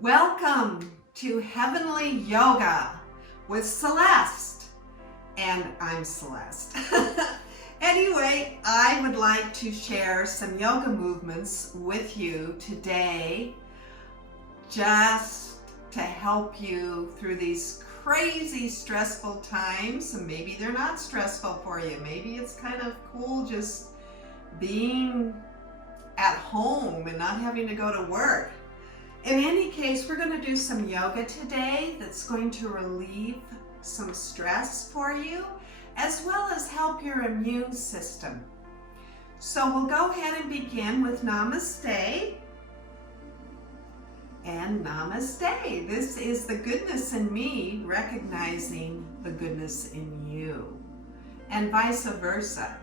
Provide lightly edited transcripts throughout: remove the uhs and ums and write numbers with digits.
Welcome to Heavenly Yoga with Celeste. And I'm Celeste. Anyway, I would like to share some yoga movements with you today just to help you through these crazy stressful times. And maybe they're not stressful for you. Maybe it's kind of cool just being at home and not having to go to work. In any case, we're going to do some yoga today that's going to relieve some stress for you, as well as help your immune system. So we'll go ahead and begin with Namaste. And Namaste. This is the goodness in me recognizing the goodness in you, and vice versa.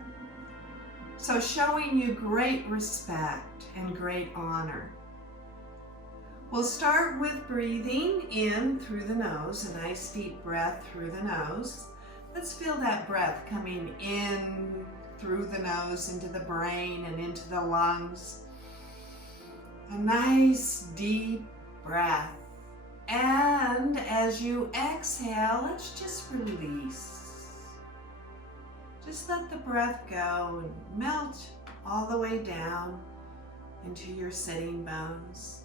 So showing you great respect and great honor. We'll start with breathing in through the nose, a nice deep breath through the nose. Let's feel that breath coming in through the nose into the brain and into the lungs. A nice deep breath. And as you exhale, let's just release. Just let the breath go and melt all the way down into your sitting bones,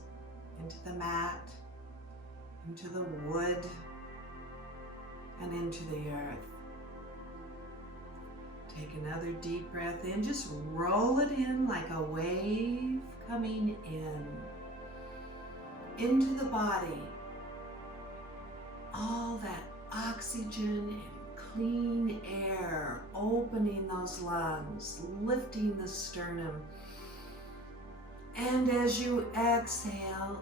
into the mat, into the wood, and into the earth. Take another deep breath in. Just roll it in like a wave coming into the body. All that oxygen and clean air, opening those lungs, lifting the sternum. And as you exhale,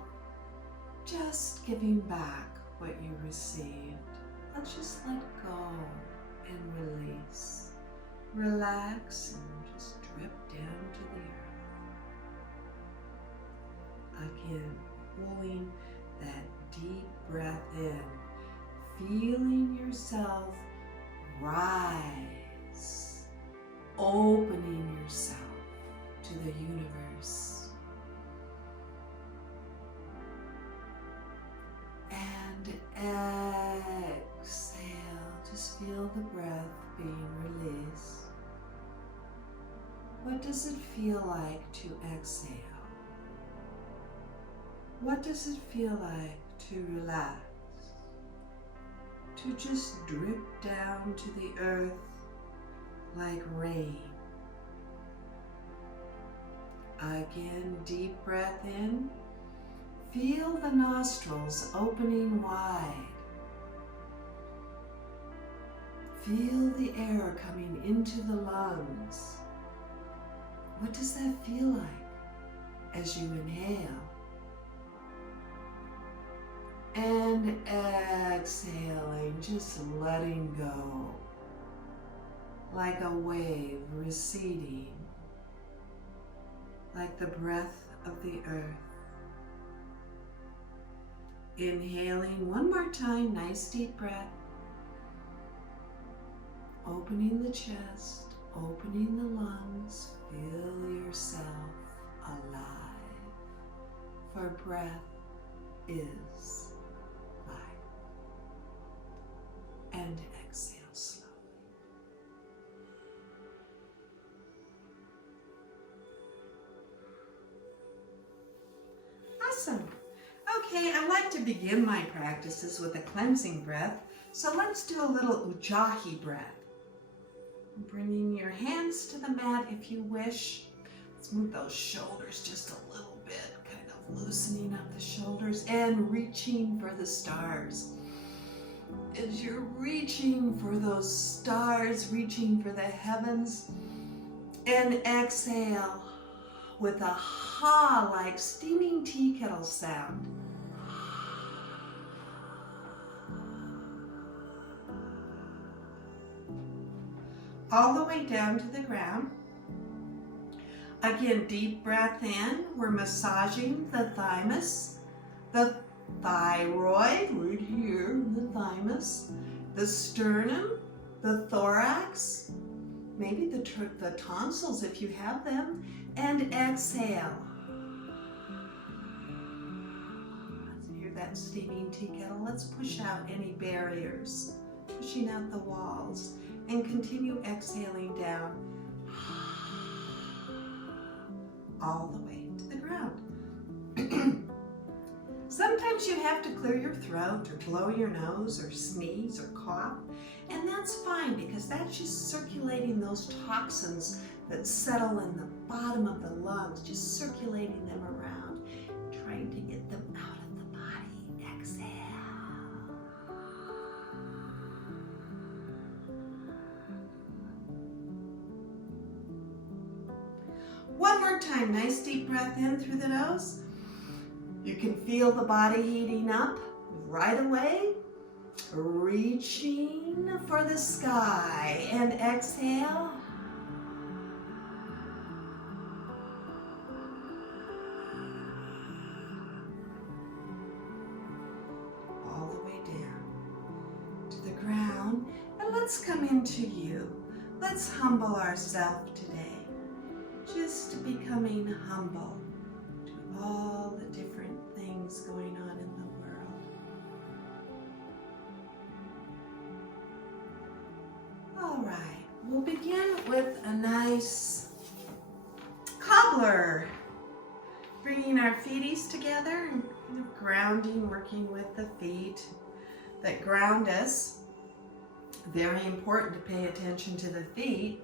just giving back what you received. Let's just let go and release. Relax and just drip down to the earth. Again, pulling that deep breath in, feeling yourself rise, opening yourself to the universe. And exhale, just feel the breath being released. What does it feel like to exhale? What does it feel like to relax? To just drip down to the earth like rain. Again, deep breath in. Feel the nostrils opening wide. Feel the air coming into the lungs. What does that feel like as you inhale? And exhaling, just letting go, like a wave receding, like the breath of the earth. Inhaling one more time, nice deep breath. Opening the chest, opening the lungs, feel yourself alive, for breath is life. And exhale slowly. Awesome. Okay, I like to begin my practices with a cleansing breath, so let's do a little Ujjayi breath. Bringing your hands to the mat if you wish. Let's move those shoulders just a little bit, kind of loosening up the shoulders and reaching for the stars. As you're reaching for those stars, reaching for the heavens, and exhale with a ha like steaming tea kettle sound. All the way down to the ground. Again, deep breath in. We're massaging the thymus, the thyroid, right here, the thymus, the sternum, the thorax, maybe the tonsils if you have them, and exhale. that steaming tea kettle. Let's push out any barriers, pushing out the walls, and continue exhaling down all the way to the ground. Sometimes you have to clear your throat or blow your nose or sneeze or cough, and that's fine because that's just circulating those toxins that settle in the bottom of the lungs, just circulating them around, trying to get them out of the body. Exhale. One more time, nice deep breath in through the nose. You can feel the body heating up right away, reaching for the sky, and exhale. All the way down to the ground, and let's come into you. Let's humble ourselves today, just becoming humble to all the different things going on in the world. All right, we'll begin with a nice cobbler. Bringing our feeties together and kind of grounding, working with the feet that ground us. Very important to pay attention to the feet,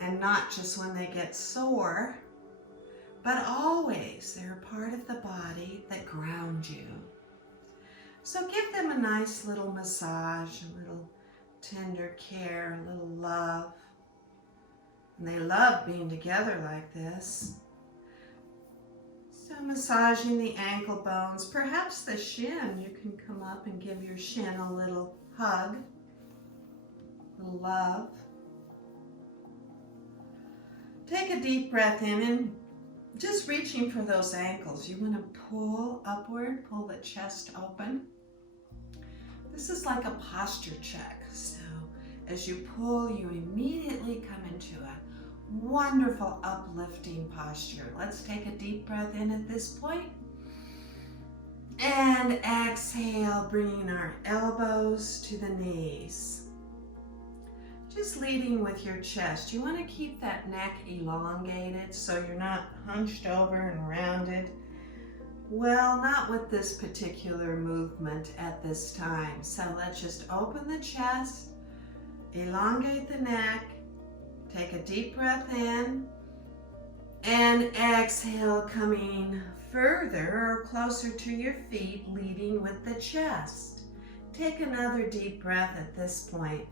and not just when they get sore, but always they're a part of the body that ground you. So give them a nice little massage, a little tender care, a little love. And they love being together like this. So massaging the ankle bones, perhaps the shin, you can come up and give your shin a little hug, a little love. Take a deep breath in and just reaching for those ankles. You want to pull upward, pull the chest open. This is like a posture check. So as you pull, you immediately come into a wonderful uplifting posture. Let's take a deep breath in at this point. And exhale, bringing our elbows to the knees. Just leading with your chest. You want to keep that neck elongated so you're not hunched over and rounded. Well, not with this particular movement at this time. So let's just open the chest, elongate the neck, take a deep breath in, and exhale, coming further or closer to your feet, leading with the chest. Take another deep breath at this point.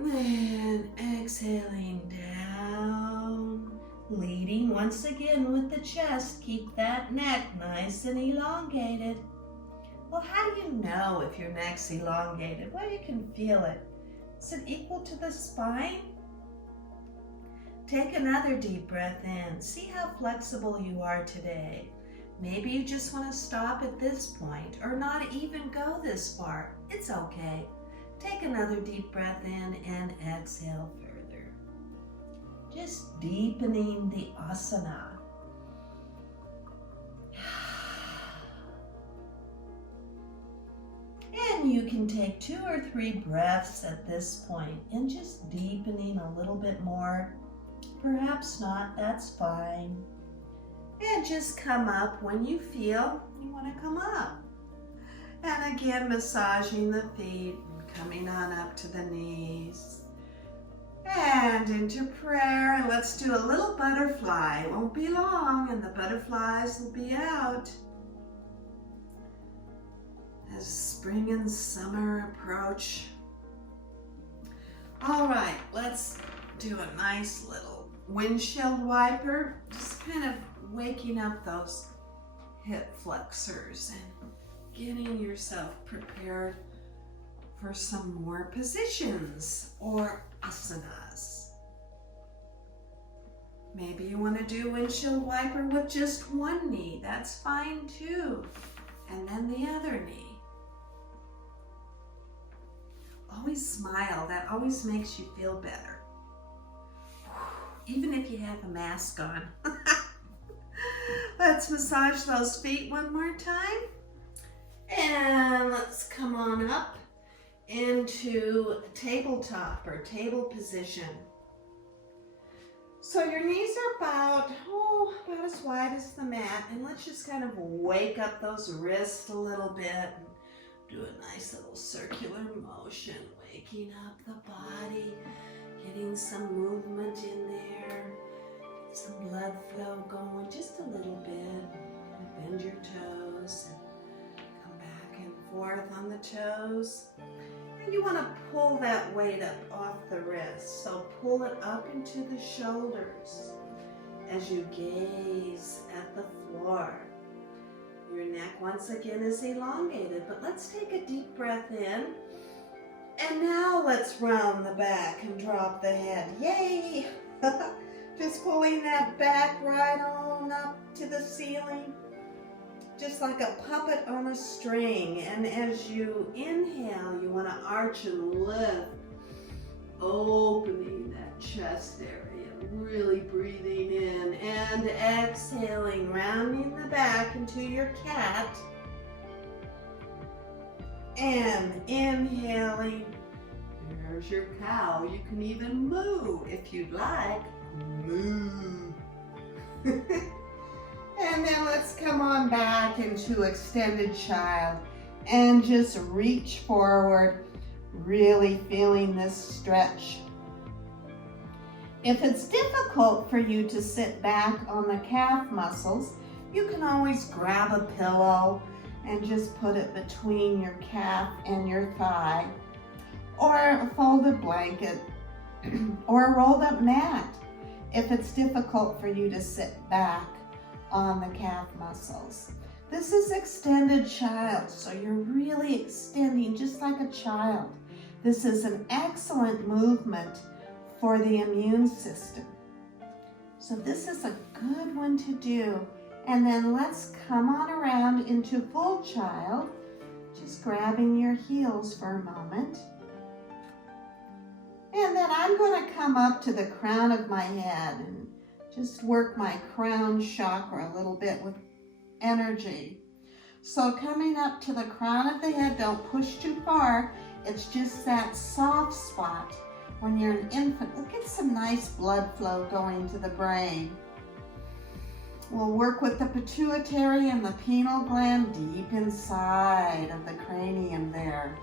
And exhaling down, leading once again with the chest. Keep that neck nice and elongated. Well, how do you know if your neck's elongated? Well, you can feel it. Is it equal to the spine? Take another deep breath in. See how flexible you are today. Maybe you just want to stop at this point or not even go this far. It's okay. Take another deep breath in and exhale further. Just deepening the asana. And you can take 2 or 3 breaths at this point and just deepening a little bit more. Perhaps not, that's fine. And just come up when you feel you want to come up. And again, massaging the feet. Coming on up to the knees and into prayer. And let's do a little butterfly. It won't be long and the butterflies will be out as spring and summer approach. All right, let's do a nice little windshield wiper, just kind of waking up those hip flexors and getting yourself prepared for some more positions or asanas. Maybe you want to do windshield wiper with just one knee. That's fine too. And then the other knee. Always smile. That always makes you feel better. Even if you have a mask on. Let's massage those feet one more time. And let's come on up into tabletop or table position. So your knees are about as wide as the mat, and let's just kind of wake up those wrists a little bit and do a nice little circular motion, waking up the body, getting some movement in there, some blood flow going just a little bit. Bend your toes and come back and forth on the toes. And you want to pull that weight up off the wrist. So pull it up into the shoulders as you gaze at the floor. Your neck once again is elongated, but let's take a deep breath in. And now let's round the back and drop the head. Yay! Just pulling that back right on up to the ceiling. Just like a puppet on a string. And as you inhale, you want to arch and lift, opening that chest area, really breathing in and exhaling, rounding the back into your cat. And inhaling, there's your cow. You can even moo if you'd like. Moo. And then let's come on back into extended child and just reach forward, really feeling this stretch. If it's difficult for you to sit back on the calf muscles, you can always grab a pillow and just put it between your calf and your thigh, or a folded blanket, or a rolled up mat if it's difficult for you to sit back on the calf muscles. This is extended child, so you're really extending just like a child. This is an excellent movement for the immune system. So this is a good one to do. And then let's come on around into full child, just grabbing your heels for a moment. And then I'm going to come up to the crown of my head and just work my crown chakra a little bit with energy. So coming up to the crown of the head, don't push too far. It's just that soft spot. When you're an infant, we'll get some nice blood flow going to the brain. We'll work with the pituitary and the pineal gland deep inside of the cranium there.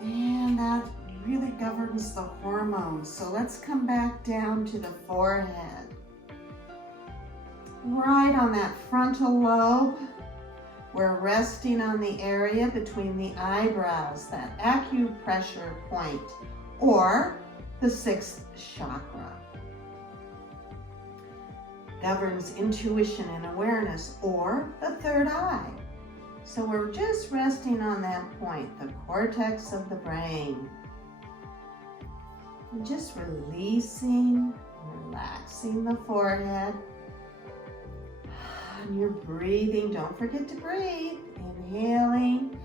And that really governs the hormones. So let's come back down to the forehead. Right on that frontal lobe, we're resting on the area between the eyebrows, that acupressure point, or the sixth chakra. Governs intuition and awareness, or the third eye. So we're just resting on that point, the cortex of the brain. And just releasing, relaxing the forehead. And you're breathing, don't forget to breathe. Inhaling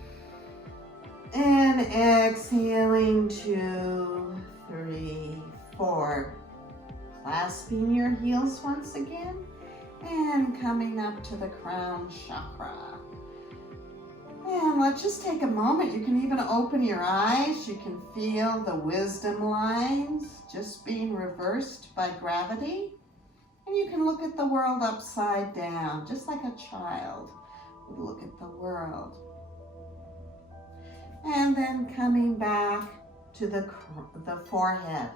and exhaling, 2, 3, 4. Clasping your heels once again and coming up to the crown chakra. And let's just take a moment. You can even open your eyes. You can feel the wisdom lines just being reversed by gravity. And you can look at the world upside down, just like a child would look at the world. And then coming back to the forehead,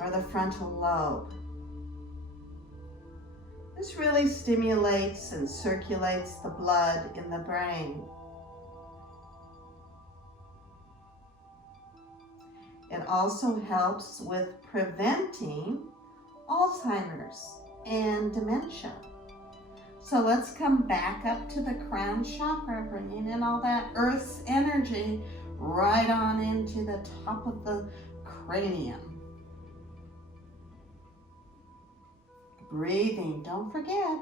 or the frontal lobe. This really stimulates and circulates the blood in the brain. It also helps with preventing Alzheimer's and dementia. So let's come back up to the crown chakra, bringing in all that earth's energy right on into the top of the cranium. Breathing, don't forget.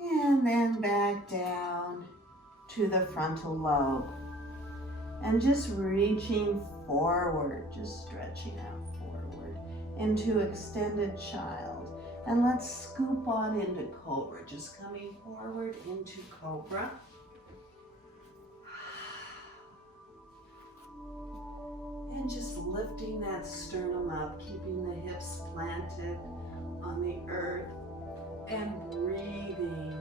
And then back down to the frontal lobe. And just reaching forward, just stretching out forward. into extended child. And let's scoop on into Cobra, just coming forward into Cobra. And just lifting that sternum up, keeping the hips planted on the earth, and breathing,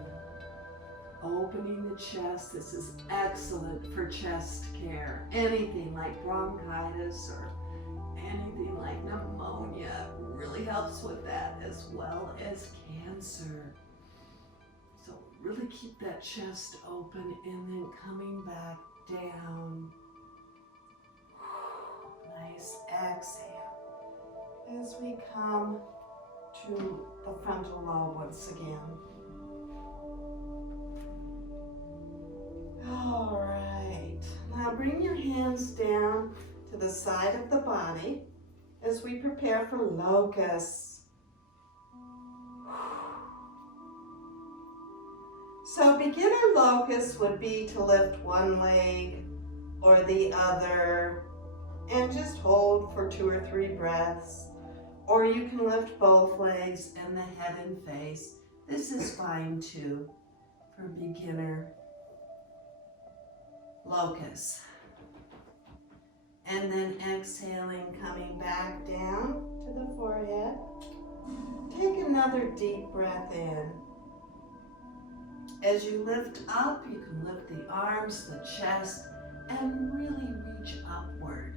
opening the chest. This is excellent for chest care. Anything like bronchitis or anything like pneumonia really helps with that, as well as cancer. So really keep that chest open, and then coming back down. Nice exhale as we come to the frontal lobe once again. All right, now bring your hands down to the side of the body as we prepare for locust. So beginner locust would be to lift one leg or the other and just hold for 2 or 3 breaths. Or you can lift both legs and the head and face. This is fine too for beginner locust. And then exhaling, coming back down to the forehead. Take another deep breath in. As you lift up, you can lift the arms, the chest, and really reach upward.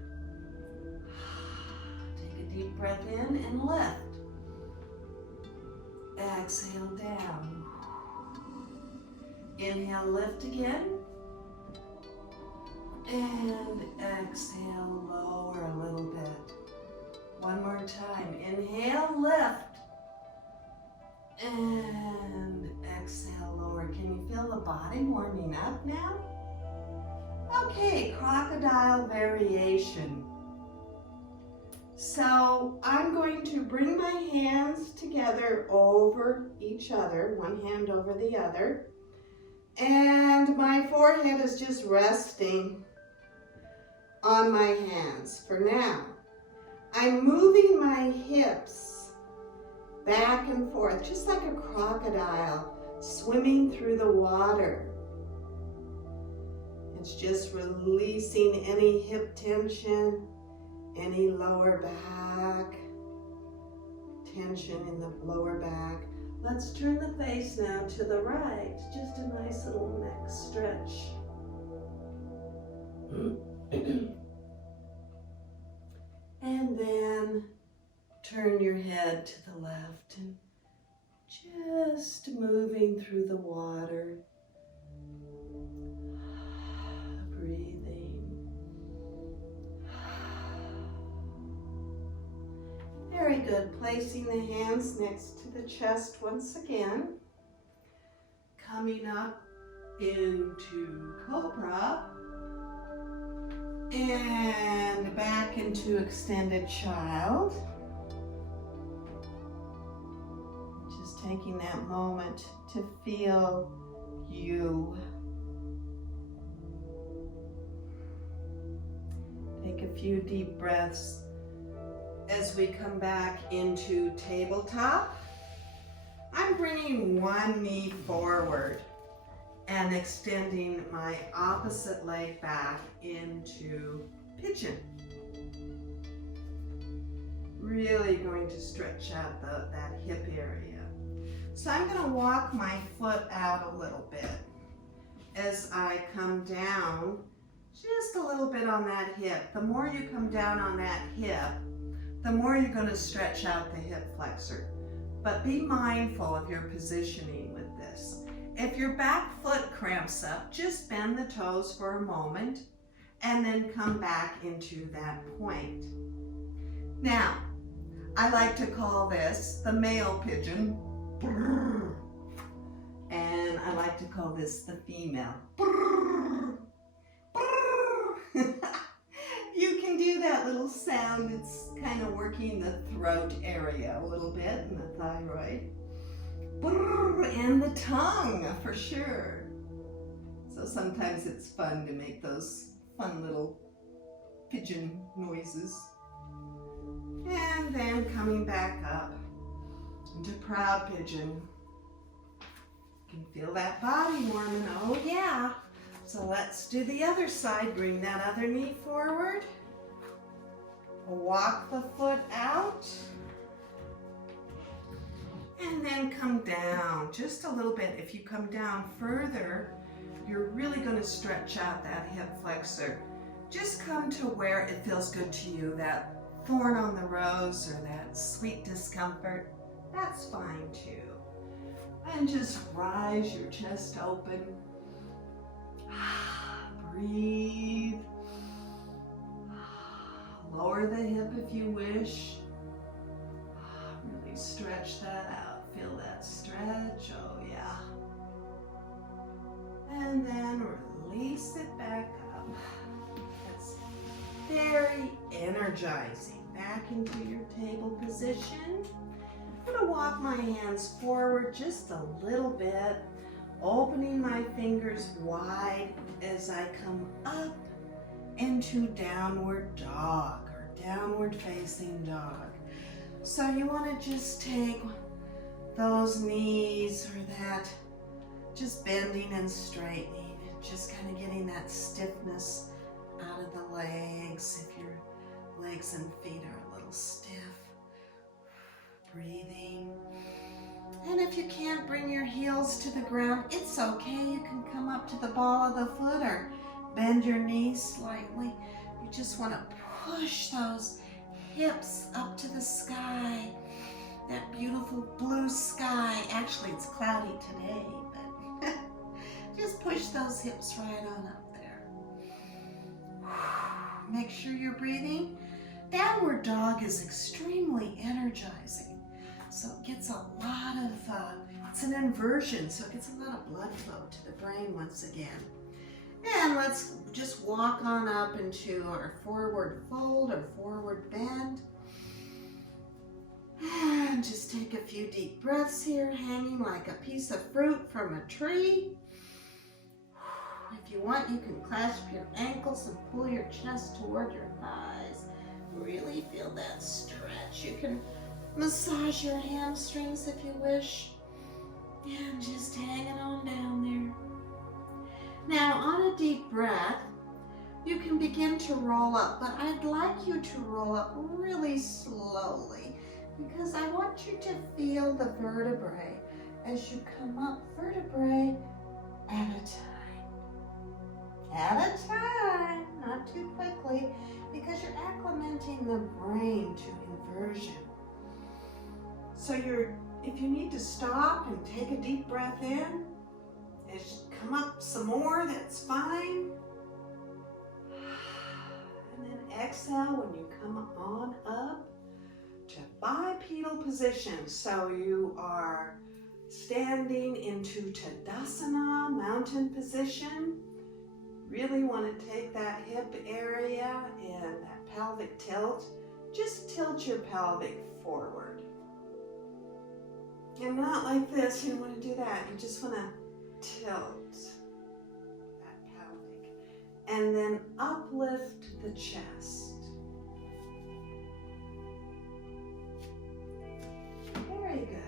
Take a deep breath in and lift. Exhale down. Inhale, lift again. And exhale, lower a little bit. One more time. Inhale, lift. And exhale, lower. Can you feel the body warming up now? Okay, crocodile variation. So I'm going to bring my hands together over each other, one hand over the other. And my forehead is just resting on my hands for now. I'm moving my hips back and forth, just like a crocodile swimming through the water. It's just releasing any hip tension, any lower back tension in the lower back. Let's turn the face now to the right. Just a nice little neck stretch. And then turn your head to the left and just moving through the water. Breathing. Very good. Placing the hands next to the chest once again. Coming up into Cobra. And back into extended child. Just taking that moment to feel you. Take a few deep breaths as we come back into tabletop. I'm bringing one knee forward and extending my opposite leg back into pigeon. Really going to stretch out that hip area. So I'm going to walk my foot out a little bit as I come down just a little bit on that hip. The more you come down on that hip, the more you're going to stretch out the hip flexor. But be mindful of your positioning with this. If your back foot cramps up, just bend the toes for a moment and then come back into that point. Now, I like to call this the male pigeon, and I like to call this the female. You can do that little sound. It's kind of working the throat area a little bit and the thyroid. And the tongue, for sure. So sometimes it's fun to make those fun little pigeon noises. And then coming back up into proud pigeon. You can feel that body warming, oh yeah. So let's do the other side. Bring that other knee forward. Walk the foot out. And then come down just a little bit. If you come down further, you're really going to stretch out that hip flexor. Just come to where it feels good to you, that thorn on the rose or that sweet discomfort, that's fine too. And just rise your chest open. Breathe. Lower the hip if you wish. Really stretch that out. Feel that stretch, oh yeah. And then release it back up. That's very energizing. Back into your table position. I'm going to walk my hands forward just a little bit, opening my fingers wide as I come up into downward dog or downward facing dog. So you want to just take those knees or that, just bending and straightening, just kind of getting that stiffness out of the legs if your legs and feet are a little stiff. Breathing. And if you can't bring your heels to the ground, it's okay. You can come up to the ball of the foot or bend your knees slightly. You just want to push those hips up to the sky. That beautiful blue sky. Actually, it's cloudy today, but just push those hips right on up there. Make sure you're breathing. Downward dog is extremely energizing. So it gets a lot of, it's an inversion, so it gets a lot of blood flow to the brain once again. And let's just walk on up into our forward fold or forward bend. And just take a few deep breaths here, hanging like a piece of fruit from a tree. If you want, you can clasp your ankles and pull your chest toward your thighs. Really feel that stretch. You can massage your hamstrings if you wish. And just hanging on down there. Now, on a deep breath, you can begin to roll up, but I'd like you to roll up really slowly because I want you to feel the vertebrae as you come up, vertebrae at a time. At a time, not too quickly, because you're acclimating the brain to inversion. So if you need to stop and take a deep breath in, as you come up some more, that's fine. And then exhale when you come on up to bipedal position. So you are standing into Tadasana, mountain position. Really want to take that hip area and that pelvic tilt. Just tilt your pelvic forward. And not like this, you don't want to do that. You just want to tilt that pelvic. And then uplift the chest. Very good.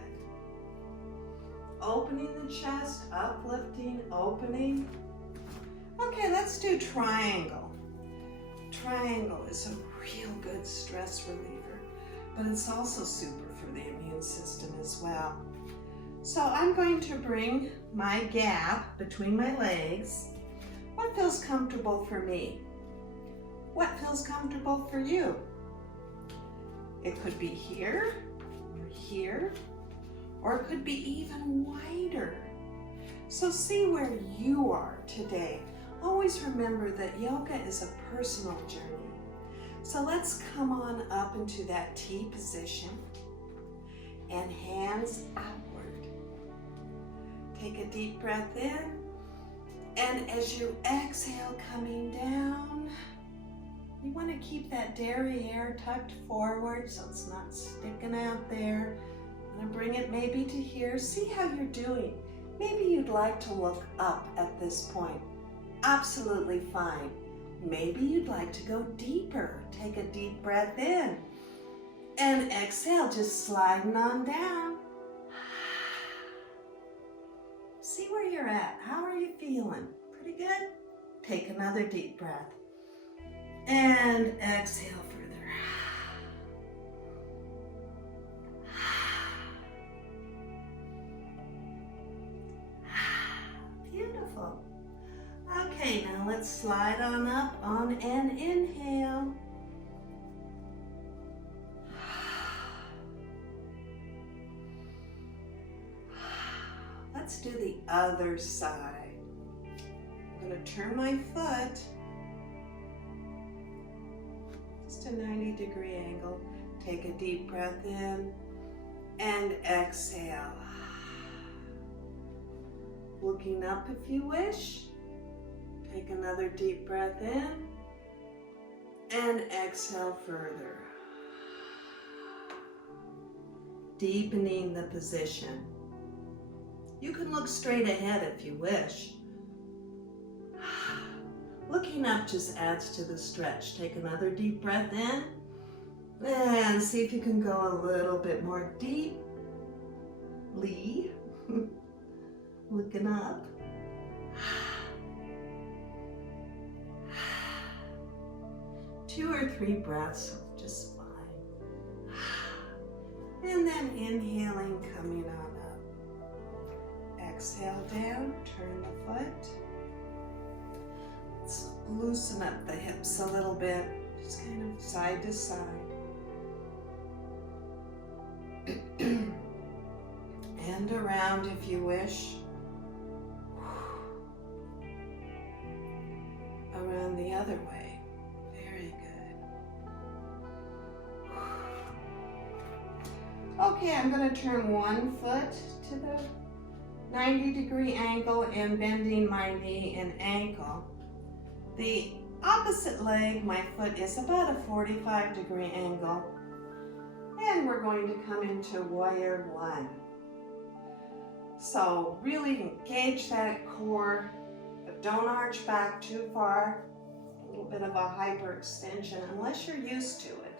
Opening the chest, uplifting, opening. Okay, let's do triangle. Triangle is a real good stress reliever, but it's also super for the immune system as well. So I'm going to bring my gap between my legs. What feels comfortable for me? What feels comfortable for you? It could be here, or it could be even wider. So see where you are today. Always remember that yoga is a personal journey. So let's come on up into that T position and hands outward. Take a deep breath in, and as you exhale coming down, you want to keep that derriere tucked forward so it's not sticking out there. I'm going to bring it maybe to here. See how you're doing. Maybe you'd like to look up at this point. Absolutely fine. Maybe you'd like to go deeper. Take a deep breath in. And exhale, just sliding on down. See where you're at. How are you feeling? Pretty good? Take another deep breath. And exhale further. Beautiful. Okay, now let's slide on up on an inhale. Let's do the other side. I'm going to turn my foot just a 90-degree angle. Take a deep breath in and exhale. Looking up if you wish. Take another deep breath in and exhale further. Deepening the position. You can look straight ahead if you wish. Looking up just adds to the stretch. Take another deep breath in and see if you can go a little bit more deeply. Looking up. 2 or 3 breaths, just fine. And then inhaling, coming on up. Exhale down, turn the foot. Let's loosen up the hips a little bit, just kind of side to side. And around if you wish. Around the other way. Very good. Okay, I'm going to turn one foot to the 90-degree angle and bending my knee and ankle. The opposite leg, my foot is about a 45-degree angle. And we're going to come into warrior one. So really engage that core, but don't arch back too far. A little bit of a hyperextension unless you're used to it.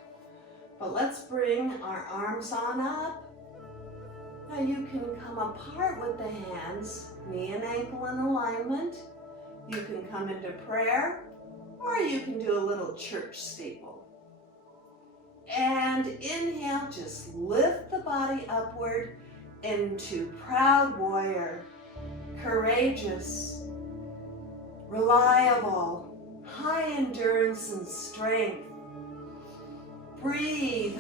But let's bring our arms on up. Now you can come apart with the hands, knee and ankle in alignment. You can come into prayer, or you can do a little church steeple. And inhale, just lift the body upward into proud warrior, courageous, reliable, high endurance and strength. Breathe.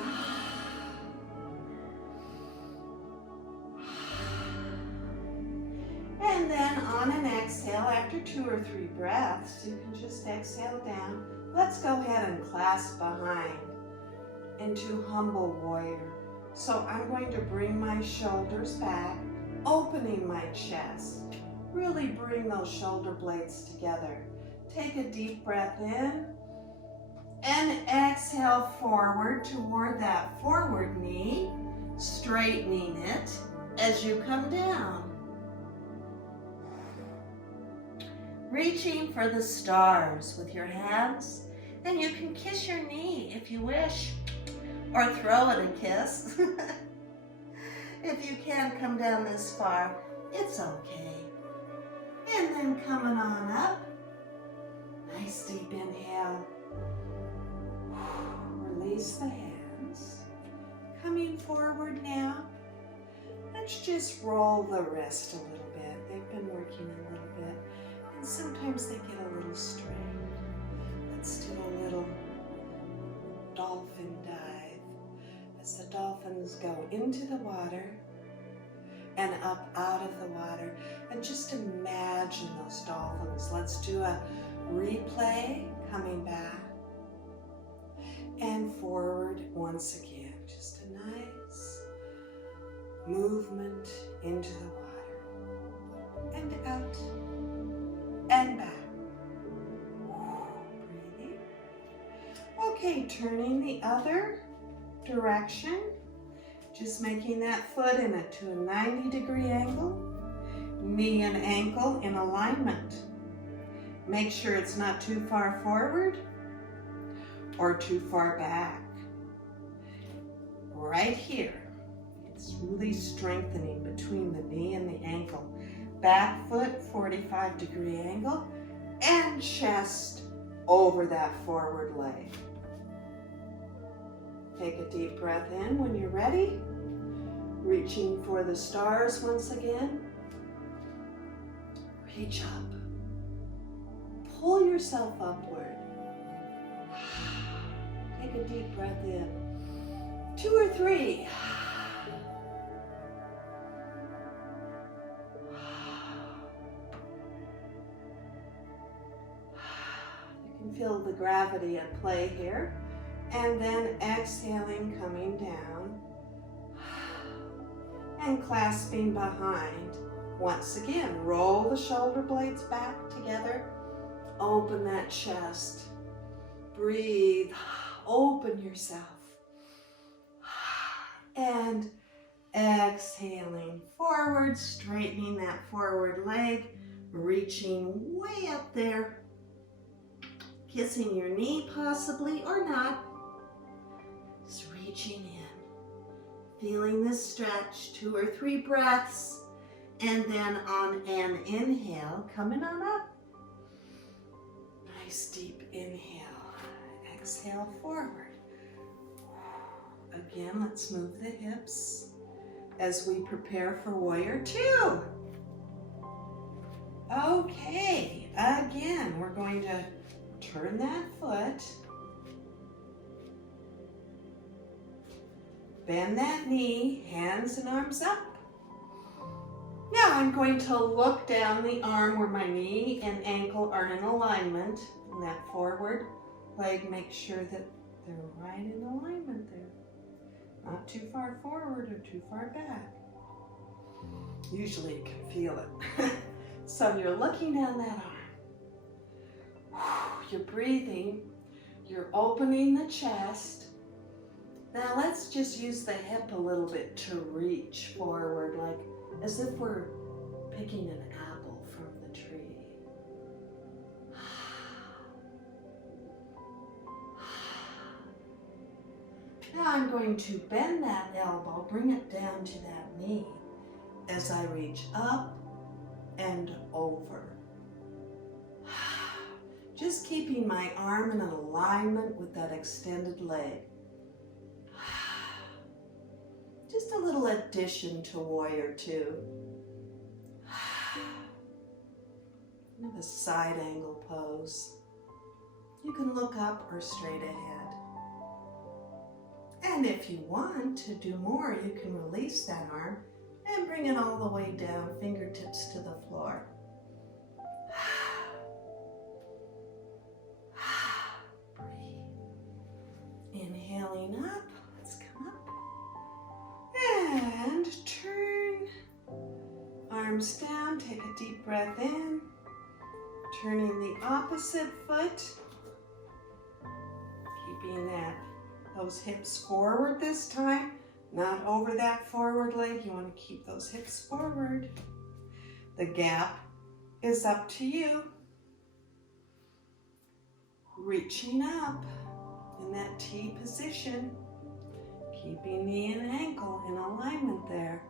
And then on an exhale, after 2 or 3 breaths, you can just exhale down. Let's go ahead and clasp behind into humble warrior. So I'm going to bring my shoulders back, opening my chest. Really bring those shoulder blades together. Take a deep breath in and exhale forward toward that forward knee, straightening it as you come down. Reaching for the stars with your hands, and you can kiss your knee if you wish, or throw it a kiss. If you can't come down this far, it's okay. And then coming on up, nice deep inhale. Release the hands. Coming forward now, let's just roll the wrist a little bit. They've been working a little bit, and sometimes they get a little strained. Let's do a little dolphin dive. As the dolphins go into the water and up out of the water, and just imagine those dolphins. Let's do a replay, coming back and forward once again. Just a nice movement into the water and out and back. Breathing. Okay, turning the other direction, just making that foot to a 90-degree angle, knee and ankle in alignment. Make sure it's not too far forward or too far back. right here. It's really strengthening between the knee and the ankle. Back foot, 45-degree angle, and chest over that forward leg. Take a deep breath in when you're ready. Reaching for the stars once again. Reach up. Pull yourself upward. Take a deep breath in. 2 or 3. You can feel the gravity at play here. And then exhaling, coming down. And clasping behind. Once again, roll the shoulder blades back together. Open that chest. Breathe. Open yourself. And exhaling forward, straightening that forward leg, reaching way up there. Kissing your knee possibly or not. Just reaching in. Feeling this stretch, 2 or 3 breaths, and then on an inhale, coming on up. Nice deep inhale. Exhale forward. Again, let's move the hips as we prepare for Warrior 2. Okay, again, we're going to turn that foot. Bend that knee, hands and arms up. Now I'm going to look down the arm where my knee and ankle are in alignment. And that forward leg, make sure that they're right in alignment there. Not too far forward or too far back. Usually you can feel it. So you're looking down that arm. You're breathing. You're opening the chest. Now let's just use the hip a little bit to reach forward, like as if we're picking an apple from the tree. Now I'm going to bend that elbow, bring it down to that knee as I reach up and over. Just keeping my arm in alignment with that extended leg. Just a little addition to Warrior 2. Kind of a side angle pose. You can look up or straight ahead. And if you want to do more, you can release that arm and bring it all the way down, fingertips to the floor. Breathe. Inhaling up. Let's come up. And turn. Arms down. Take a deep breath in. Turning the opposite foot. Keeping those hips forward this time. Not over that forward leg. You want to keep those hips forward. The gap is up to you. Reaching up in that T position. Keeping knee and ankle in alignment there.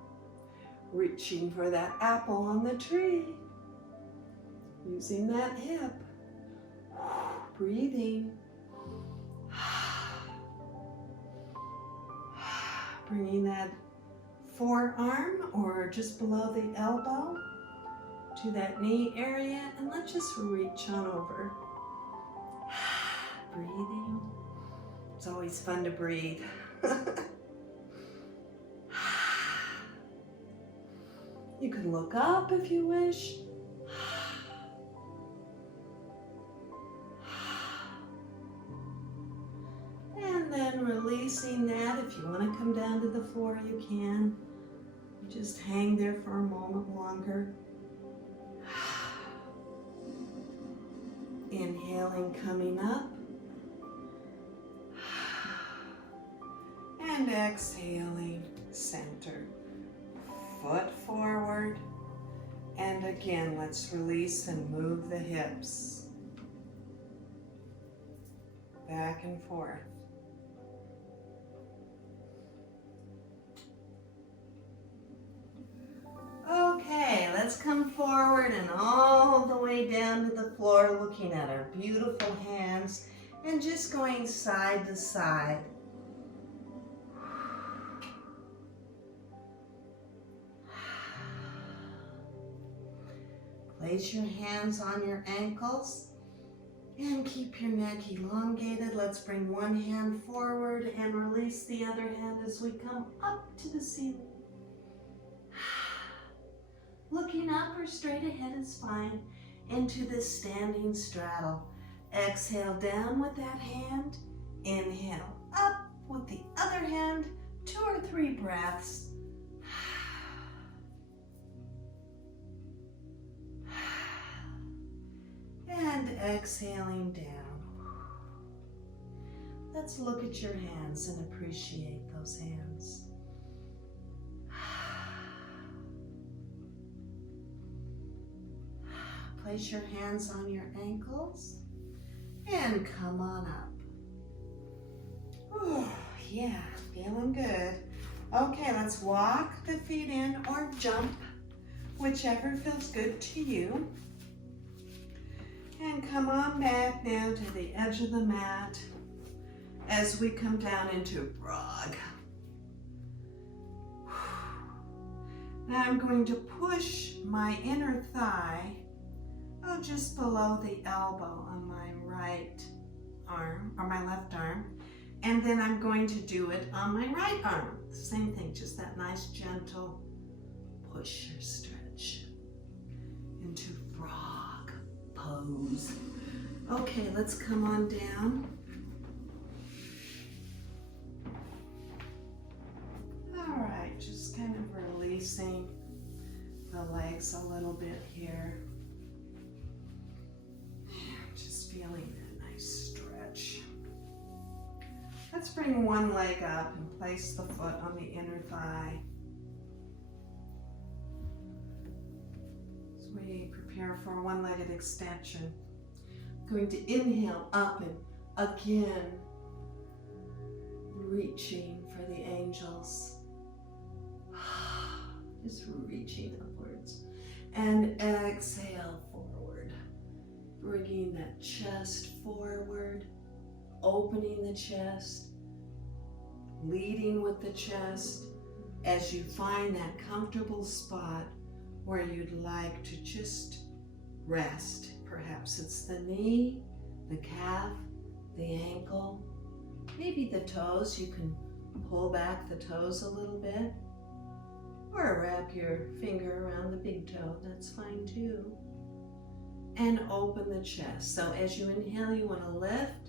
Reaching for that apple on the tree. Using that hip. Breathing. Bringing that forearm or just below the elbow to that knee area, and let's just reach on over. Breathing. It's always fun to breathe. You can look up if you wish. And then releasing that. If you want to come down to the floor, you can. Just hang there for a moment longer. Inhaling, coming up. And exhaling, center. Foot forward. And again, let's release and move the hips. Back and forth. forward and all the way down to the floor, looking at our beautiful hands and just going side to side. Place your hands on your ankles and keep your neck elongated. Let's bring one hand forward and release the other hand as we come up to the ceiling. Looking up or straight ahead is fine, into this standing straddle. Exhale down with that hand. Inhale up with the other hand. 2 or 3 breaths. And exhaling down. Let's look at your hands and appreciate those hands. Place your hands on your ankles and come on up. Ooh, yeah, feeling good. Okay, let's walk the feet in or jump, whichever feels good to you. And come on back now to the edge of the mat as we come down into frog. Now I'm going to push my inner thigh just below the elbow on my right arm, or my left arm. And then I'm going to do it on my right arm. Same thing, just that nice gentle push or stretch into frog pose. Okay, let's come on down. All right, just kind of releasing the legs a little bit here. Just feeling that nice stretch. Let's bring one leg up and place the foot on the inner thigh. As we prepare for a one-legged extension, I'm going to inhale up and again, reaching for the angels. Just reaching upwards. And exhale forward, bringing that chest forward, opening the chest, leading with the chest as you find that comfortable spot where you'd like to just rest. Perhaps it's the knee, the calf, the ankle, maybe the toes. You can pull back the toes a little bit, or wrap your finger around the big toe, that's fine too. And open the chest. So as you inhale, you want to lift,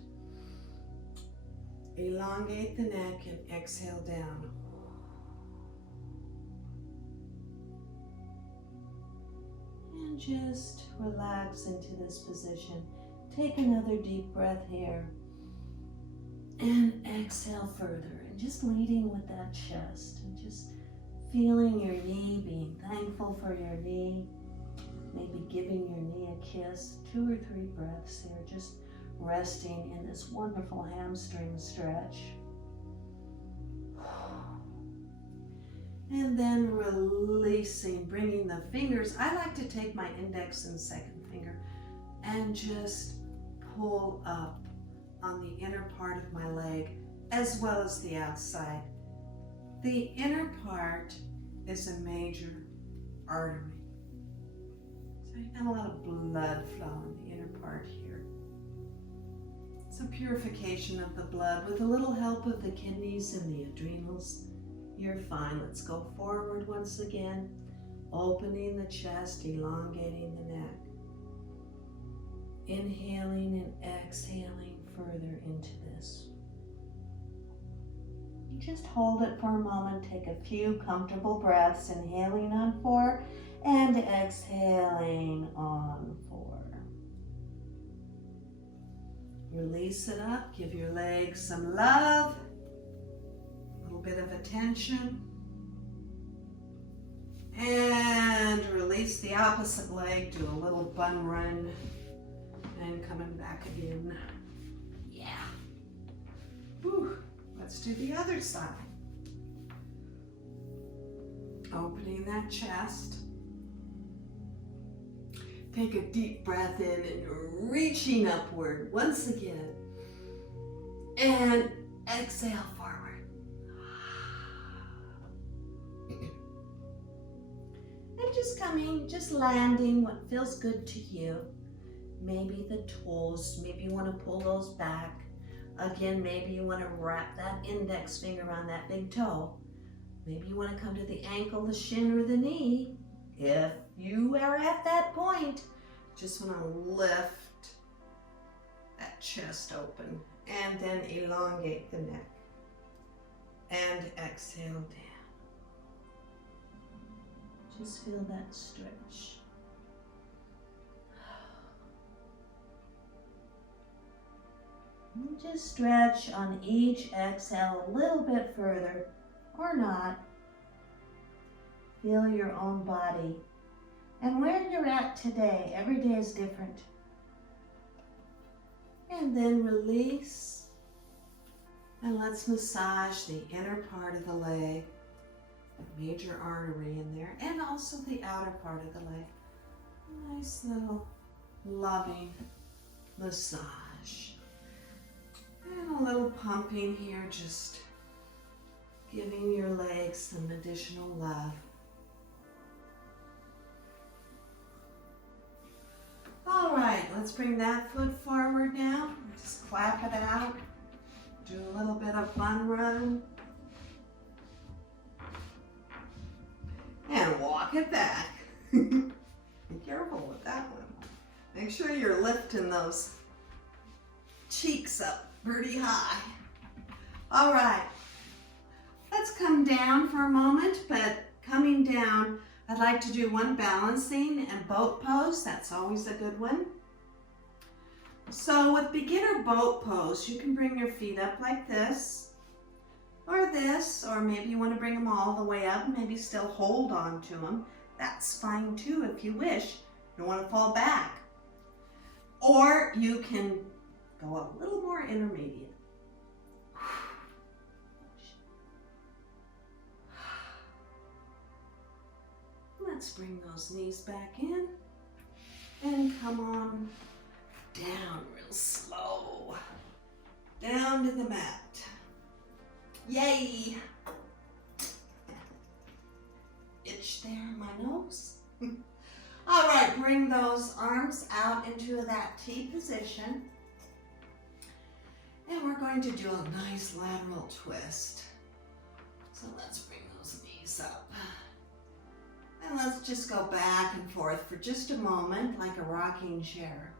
elongate the neck, and exhale down. And just relax into this position. Take another deep breath here. And exhale further. And just leading with that chest. And just feeling your knee, being thankful for your knee. Maybe giving your knee a kiss. 2 or 3 breaths here. Just resting in this wonderful hamstring stretch. And then releasing, bringing the fingers. I like to take my index and second finger and just pull up on the inner part of my leg as well as the outside. The inner part is a major artery. So you've got a lot of blood flow in the inner part here. It's a purification of the blood with a little help of the kidneys and the adrenals. You're fine. Let's go forward once again, opening the chest, elongating the neck. Inhaling and exhaling further into this. Just hold it for a moment. Take a few comfortable breaths, inhaling on 4 and exhaling on 4. Release it up. Give your legs some love. Bit of attention, and release the opposite leg. Do a little bun run and coming back again. Yeah. Whew. Let's do the other side. Opening that chest, Take a deep breath in and you're reaching upward once again. And exhale forward. And just landing what feels good to you. Maybe the toes, maybe you want to pull those back. Again, maybe you want to wrap that index finger around that big toe. Maybe you want to come to the ankle, the shin, or the knee. If you are at that point, just want to lift that chest open and then elongate the neck. And exhale down. Just feel that stretch. And just stretch on each exhale a little bit further, or not. Feel your own body. And where you're at today, every day is different. And then release. And let's massage the inner part of the leg, the major artery in there, and also the outer part of the leg. A nice little loving massage. And a little pumping here, just giving your legs some additional love. All right, let's bring that foot forward now. Just clap it out. Do a little bit of fun run. And walk it back. Be careful with that one. Make sure you're lifting those cheeks up pretty high. All right, let's come down for a moment, but coming down, I'd like to do one balancing and boat pose. That's always a good one. So with beginner boat pose, you can bring your feet up like this, or maybe you want to bring them all the way up, maybe still hold on to them. That's fine too if you wish. You don't want to fall back. Or you can go a little more intermediate. Let's bring those knees back in and come on down real slow. Down to the mat. Yay! Itch there in my nose. All right, bring those arms out into that T position. And we're going to do a nice lateral twist. So let's bring those knees up. And let's just go back and forth for just a moment, like a rocking chair.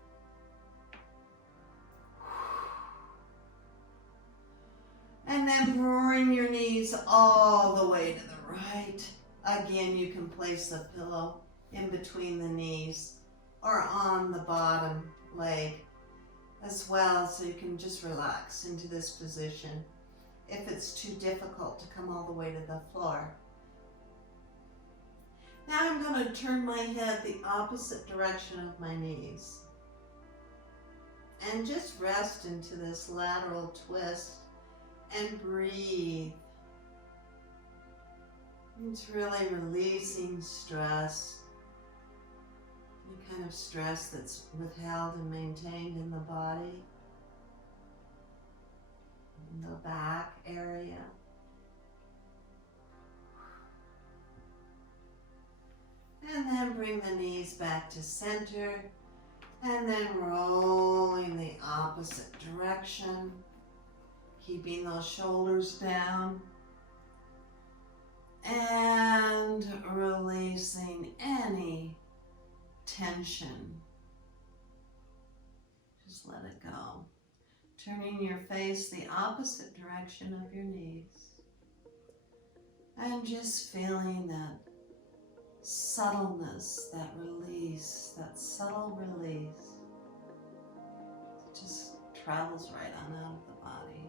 And then bring your knees all the way to the right. Again, you can place a pillow in between the knees or on the bottom leg as well, so you can just relax into this position if it's too difficult to come all the way to the floor. Now I'm going to turn my head the opposite direction of my knees and just rest into this lateral twist and breathe. It's really releasing stress, any kind of stress that's withheld and maintained in the body, in the back area. And then bring the knees back to center, and then rolling the opposite direction, keeping those shoulders down, and releasing any tension. Just let it go. Turning your face the opposite direction of your knees, and just feeling that subtleness, that release, that subtle release. It just travels right on out of the body.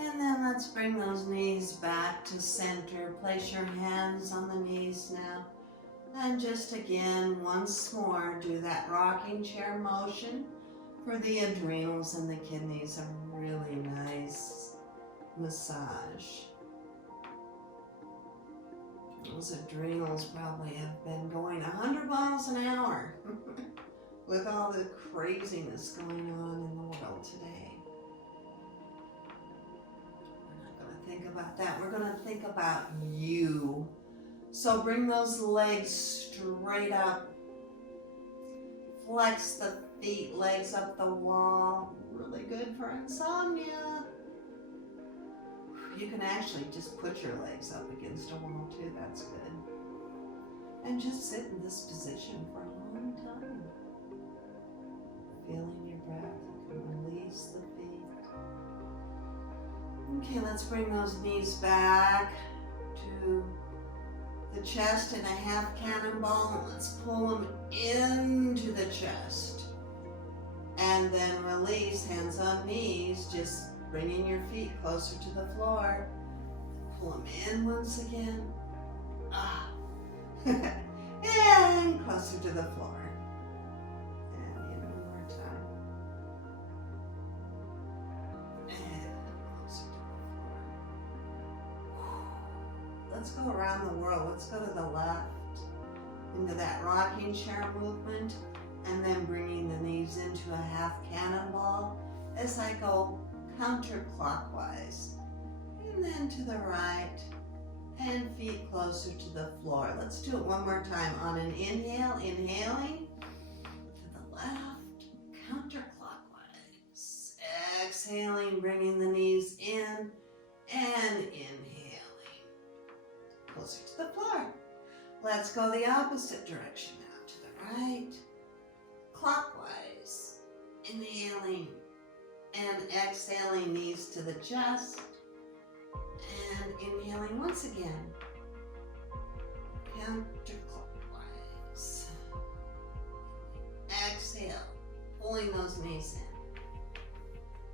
And then let's bring those knees back to center. Place your hands on the knees now. And just again, once more, do that rocking chair motion For the adrenals and the kidneys, a really nice massage. Those adrenals probably have been going 100 miles an hour with all the craziness going on in the world today. We're not going to think about that. We're going to think about you. So bring those legs straight up. Flex the feet, legs up the wall. Really good for insomnia. You can actually just put your legs up against a wall too, that's good. And just sit in this position for a long time. Feeling your breath, you can release the feet. Okay, let's bring those knees back to the chest in a half cannonball. Let's pull them into the chest. And then release, hands on knees, just bringing your feet closer to the floor. Pull them in once again. And closer to the floor. And in one more time. And closer to the floor. Let's go around the world. Let's go to the left into that rocking chair movement. And then bringing the knees into a half cannonball as I go counterclockwise, and then to the right, and feet closer to the floor. Let's do it one more time. On an inhale, inhaling to the left, counterclockwise. Exhaling, bringing the knees in, and inhaling closer to the floor. Let's go the opposite direction now, to the right, clockwise, inhaling, and exhaling, knees to the chest, and inhaling once again, counterclockwise. Exhale, pulling those knees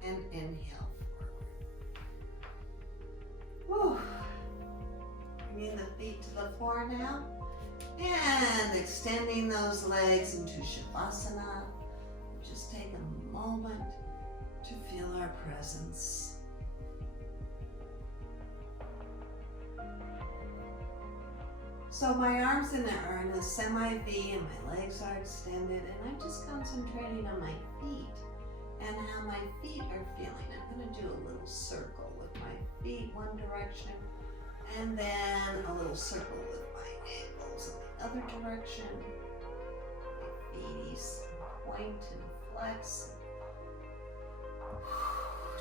in, and inhale forward. Whew. Bringing the feet to the floor now, and extending those legs into Shavasana. Just take a moment to feel our presence. So my arms are in a semi-V and my legs are extended, and I'm just concentrating on my feet and how my feet are feeling. I'm going to do a little circle with my feet one direction, and then a little circle with my ankles in the other direction. My feet point and flex.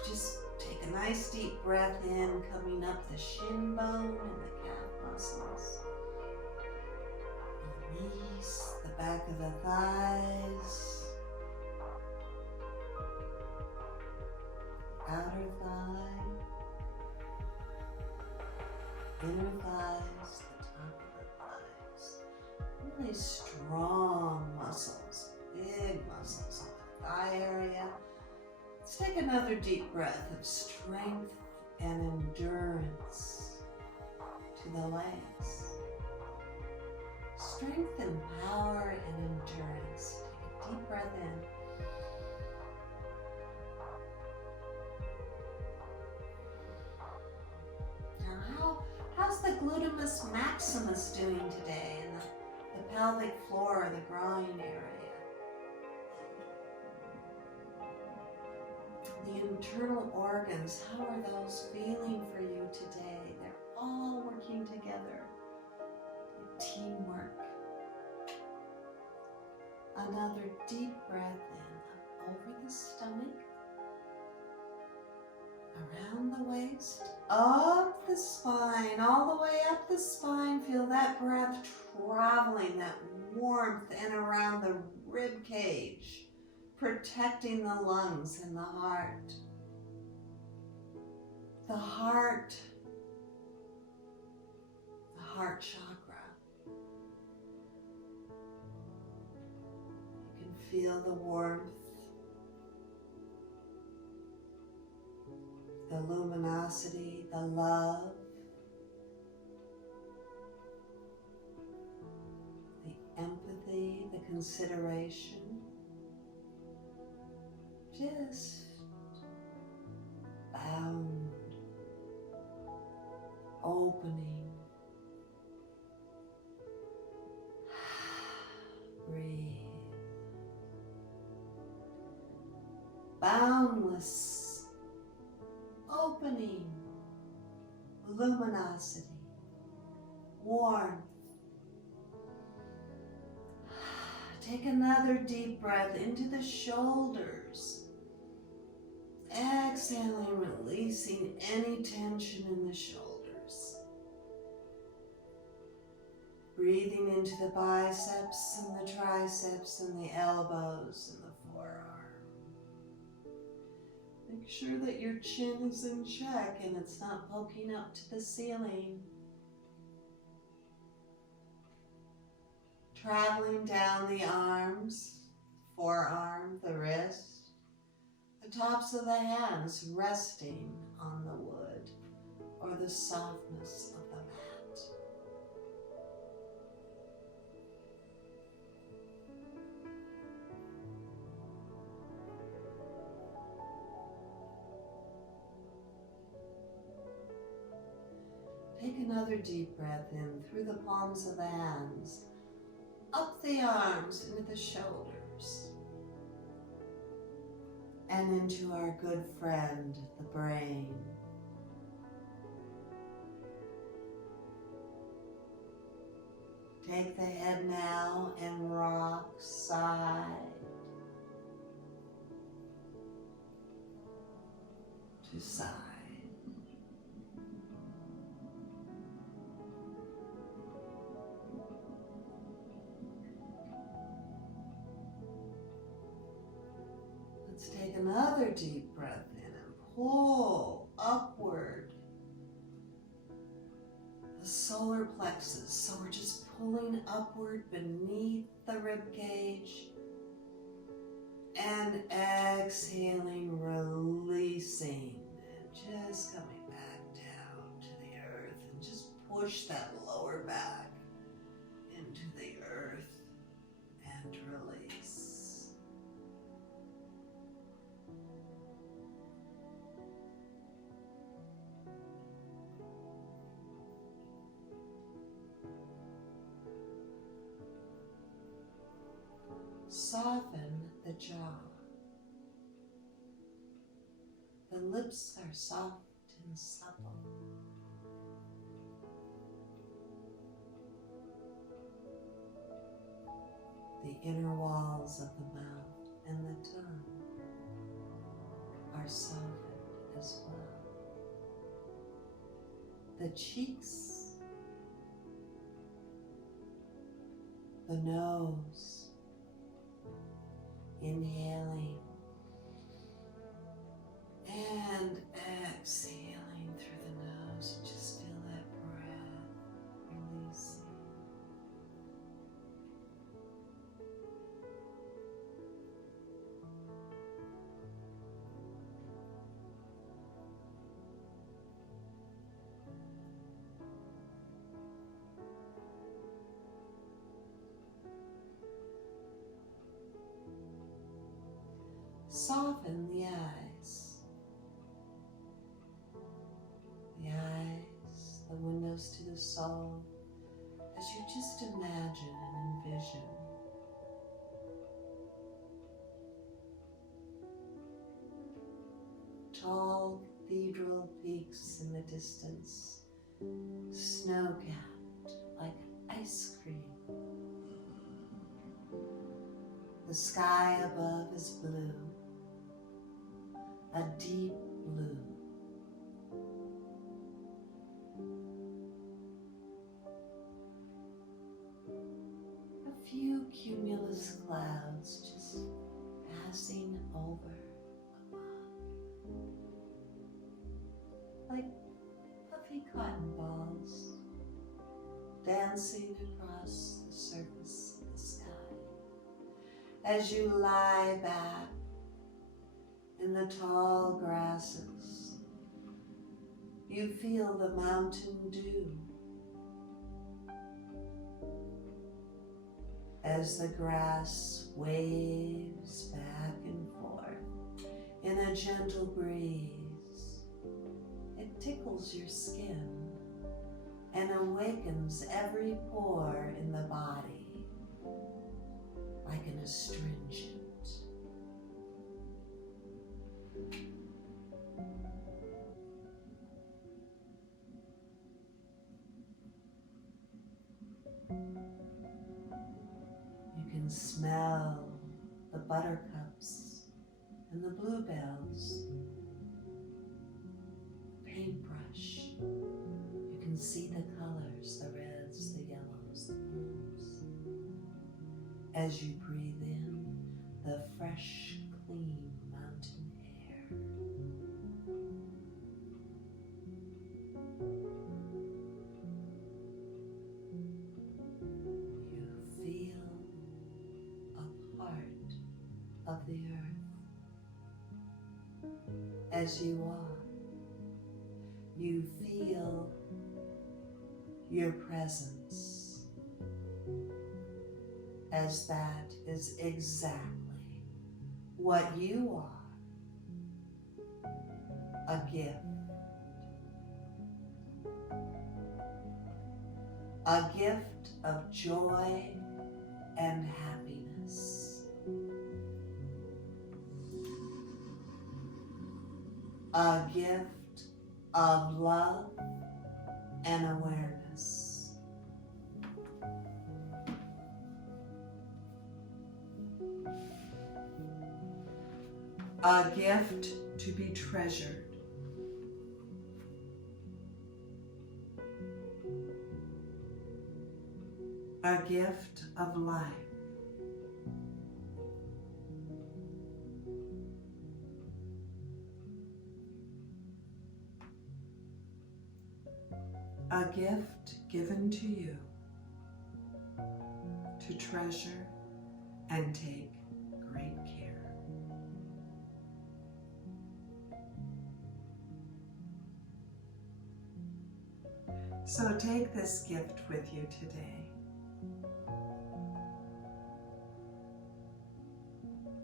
Just take a nice deep breath in, coming up the shin bone and the calf muscles. Release the back of the thighs, outer thigh, inner thighs, the top of the thighs. Really strong muscles, big muscles in the thigh area. Let's take another deep breath of strength and endurance to the legs. Strength and power and endurance. Take a deep breath in. Now, how's the glutamus maximus doing today in the pelvic floor, the groin area? The internal organs, how are those feeling for you today? They're all working together. Teamwork. Another deep breath in, up over the stomach, around the waist, up the spine, all the way up the spine. Feel that breath traveling, that warmth in around the rib cage, protecting the lungs and the heart. The heart chakra. You can feel the warmth, the luminosity, the love, the empathy, the consideration. just bound, opening. Breathe. Boundless, opening, luminosity, warmth. Take another deep breath into the shoulders. Exhaling, releasing any tension in the shoulders. Breathing into the biceps and the triceps and the elbows and the forearm. Make sure that your chin is in check and it's not poking up to the ceiling. Traveling down the arms, forearm, the wrist, the tops of the hands resting on the wood or the softness of the mat. Take another deep breath in through the palms of the hands, up the arms into the shoulders, and into our good friend, the brain. Take the head now and rock side to side. Let's take another deep breath in and pull upward the solar plexus. So we're just pulling upward beneath the rib cage and exhaling, releasing, and just coming back down to the earth and just push that lower back into the earth and release. Soften the jaw. The lips are soft and supple. The inner walls of the mouth and the tongue are softened as well. The cheeks, the nose, inhaling and exhaling through the nose. Just feel that breath releasing. Soften the eyes. The eyes, the windows to the soul, as you just imagine and envision. Tall cathedral peaks in the distance, snow-capped like ice cream. The sky above is blue, a deep blue. A few cumulus clouds just passing over above, like puffy cotton balls dancing across the surface of the sky. As you lie back in the tall grasses, you feel the mountain dew as the grass waves back and forth in a gentle breeze. It tickles your skin and awakens every pore in the body like an astringent. You can smell the buttercups and the bluebells. Paintbrush. You can see the colors, the reds, the yellows, the blues. As you breathe in the fresh, clean mountain air. You feel a part of the earth. As you walk, you feel your presence, as that is exactly what you are, a gift. A gift of joy and happiness. A gift of love and awareness. A gift to be treasured. A gift of life. A gift given to you to treasure and take great care. So take this gift with you today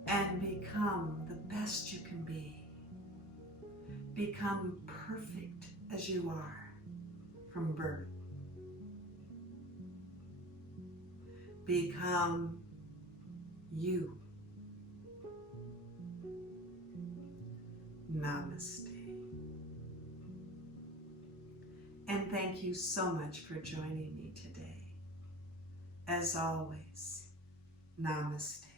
and become the best you can be. Become perfect as you are from birth. Become you. Namaste. And thank you so much for joining me today. As always, Namaste.